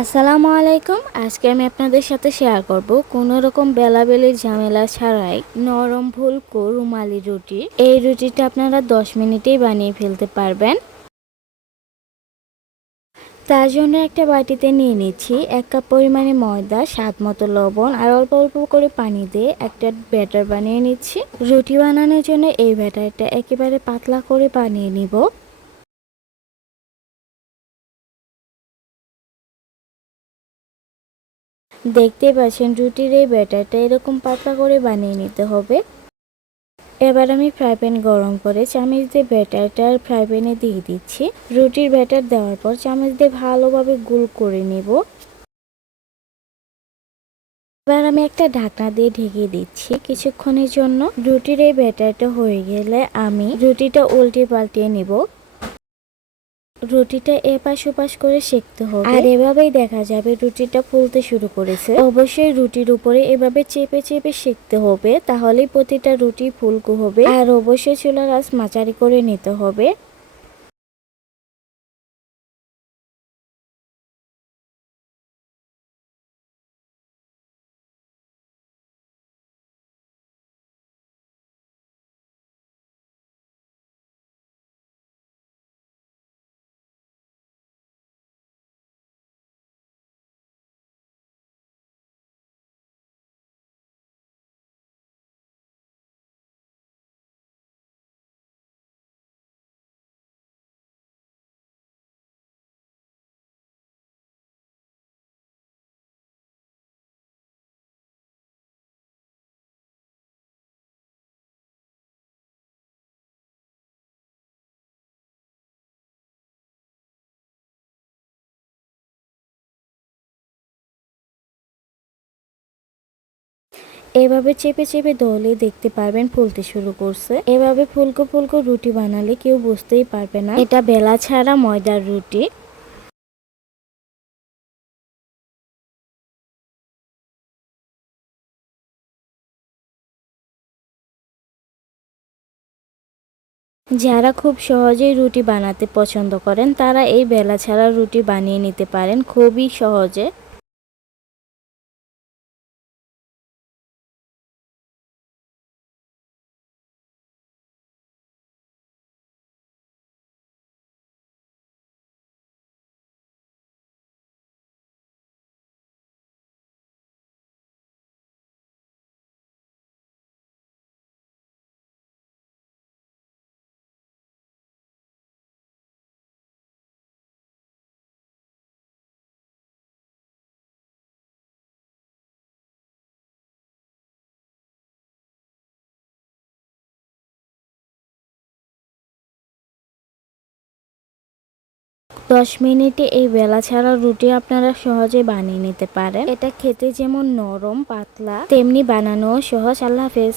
আসসালামু আলাইকুম। আজকে আমি আপনাদের সাথে শেয়ার করব কোনো রকম বেলাবেলির ঝামেলা ছাড়াই নরম ফুলকো রুমালি রুটি। এই রুটিটা আপনারা 10 মিনিটেই বানিয়ে ফেলতে পারবেন। তার জন্য একটা বাটিতে নিয়ে নিচ্ছি 1 কাপ পরিমাণে ময়দা, স্বাদ মতো লবণ আর অল্প অল্প করে পানি দিয়ে একটা ব্যাটার বানিয়ে নিচ্ছি। রুটি বানানোর জন্য এই ব্যাটারটা একেবারে পাতলা করে বানিয়ে নিব। দেখতে পাচ্ছেন রুটির এই ব্যাটারটা এরকম পাতলা করে বানিয়ে নিতে হবে। এবার আমি ফ্রাই প্যান গরম করে চামচ দিয়ে ব্যাটারটা ফ্রাই প্যানে দিয়ে দিচ্ছি। রুটির ব্যাটার দেওয়ার পর চামচ দিয়ে ভালোভাবে গোল করে নেব। এবার আমি একটা ঢাকনা দিয়ে ঢেকে দিচ্ছি কিছুক্ষণের জন্য। রুটির এই ব্যাটারটা হয়ে গেলে আমি রুটিটা উল্টে পাল্টিয়ে নেব। রুটিটা এপাশ ওপাশ করে সেঁকতে হবে, আর এভাবেই দেখা যাবে রুটিটা ফুলতে শুরু করেছে। অবশ্যই রুটির উপরে এভাবে চেপে চেপে সেঁকতে হবে, তাহলেই প্রতিটা রুটি ফুলকো হবে। আর অবশ্যই চুলার আঁচ মাঝারি করে নিতে হবে। এভাবে চেপে চেপে ধরলে দেখতে পারবেন ফুলতে শুরু করছে। এভাবে ফুলকো ফুলকো রুটি বানালে কেউ বুঝতেই পারবে না এটা বেলা ছাড়া ময়দার রুটি। যারা খুব সহজেই রুটি বানাতে পছন্দ করেন তারা এই বেলা ছাড়া রুটি বানিয়ে নিতে পারেন খুবই সহজে। দশ মিনিটে এই বেলা ছাড়া রুটি আপনারা সহজে বানিয়ে নিতে পারেন। এটা খেতে যেমন নরম পাতলা তেমনি বানানো সহজ। আল্লাহ হাফেজ।